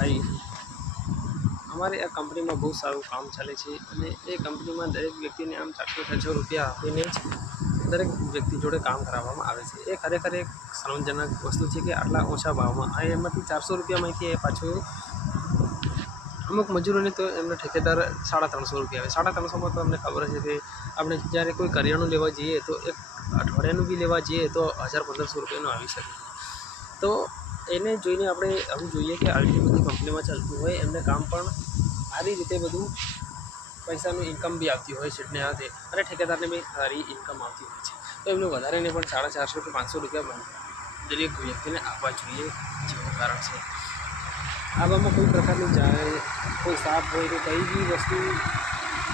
ભાઈ, અમારે આ કંપનીમાં બહુ સારું કામ ચાલે છે અને એ કંપનીમાં દરેક વ્યક્તિને આમ ચારસો છસો રૂપિયા આપીને જ દરેક વ્યક્તિ જોડે કામ કરાવવામાં આવે છે. એ ખરેખર એક શરમજનક વસ્તુ છે કે આટલા ઓછા ભાવમાં. આ એમાંથી ચારસો રૂપિયામાંથી એ પાછું અમુક મજૂરોને તો એમને ઠેકેદાર સાડા ત્રણસો રૂપિયા આવે. સાડા ત્રણસોમાં તો અમને ખબર છે કે આપણે જ્યારે કોઈ કરિયાણું લેવા જઈએ તો એક અઠવાડિયાનું બી લેવા જઈએ તો હજાર પંદરસો રૂપિયાનું આવી શકે. તો એને જોઈને આપણે આવું જોઈએ કે આટલી બધી કંપનીમાં ચાલતું હોય, એમને કામ પણ સારી રીતે બધું પૈસાનું ઇન્કમ બી આવતી હોય છે ને તે. અને ઠેકેદારને બી સારી ઇન્કમ આવતી હોય છે. તો એમને વધારે ને પણ સાડા ચારસો કે પાંચસો રૂપિયા દરેક વ્યક્તિને આપવા જોઈએ જેવું કારણ છે. આવામાં કોઈ પ્રકારની જાય કોઈ સાપ હોય કે કઈ બી વસ્તુ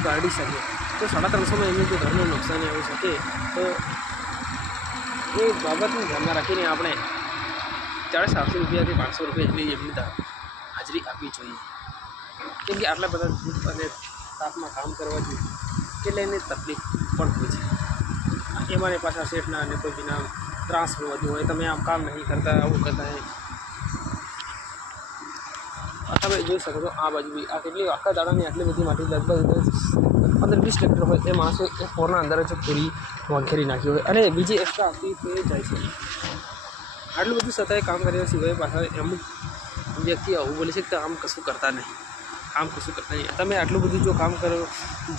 કાઢી શકે. તો સાડા ત્રણસોમાં એમનું જો ઘરનું નુકસાન આવી શકે, તો એ બાબતને ધ્યાનમાં રાખીને આપણે ચારે સાતસો રૂપિયાથી પાંચસો રૂપિયા જેટલી એમની હાજરી આપવી જોઈએ. કેમ કે આટલા બધા ધૂપ અને તાપમાં કામ કરવાથી એટલે એને તકલીફ પણ હોય છે. એમાં પાછા શેઠના અને કોઈ બીના ત્રાસ વધુ હોય, તમે આમ કામ નહીં કરતા, આવું કરતા તમે જોઈ શકો છો, આ બાજુ બી આ કેટલી, આખા દાડાની આટલી બધી માટી લગભગ પંદર, વીસ ટ્રેક્ટર હોય, એ માણસો એ ફોરના અંદર જ પૂરી વંખેરી નાખી હોય. અને બીજી એક્સ્ટ્રા આવતી જાય છે. આટલું બધું છતાંય કામ કર્યા સિવાય પાછા અમુક વ્યક્તિ આવું બોલે છે કે આમ કશું કરતા નહીં. કામ કશું કરતા નહીં. તમે આટલું બધું જો કામ કરો,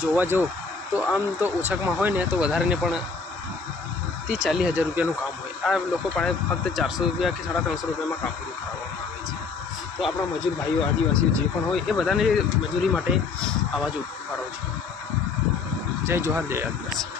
જોવા જાઓ, તો આમ તો ઓછાકમાં હોય ને, તો વધારેને પણ થી ચાલીસ હજાર રૂપિયાનું કામ હોય. આ લોકો પાસે ફક્ત ચારસો રૂપિયા કે સાડા ત્રણસો રૂપિયામાં કામ પૂરું કરાવવામાં આવે છે. તો આપણા મજૂર ભાઈઓ, આદિવાસીઓ જે પણ હોય, એ બધાને મજૂરી માટે અવાજ ઉઠાડો છે. જય જોહાર, જય આદિવાસી.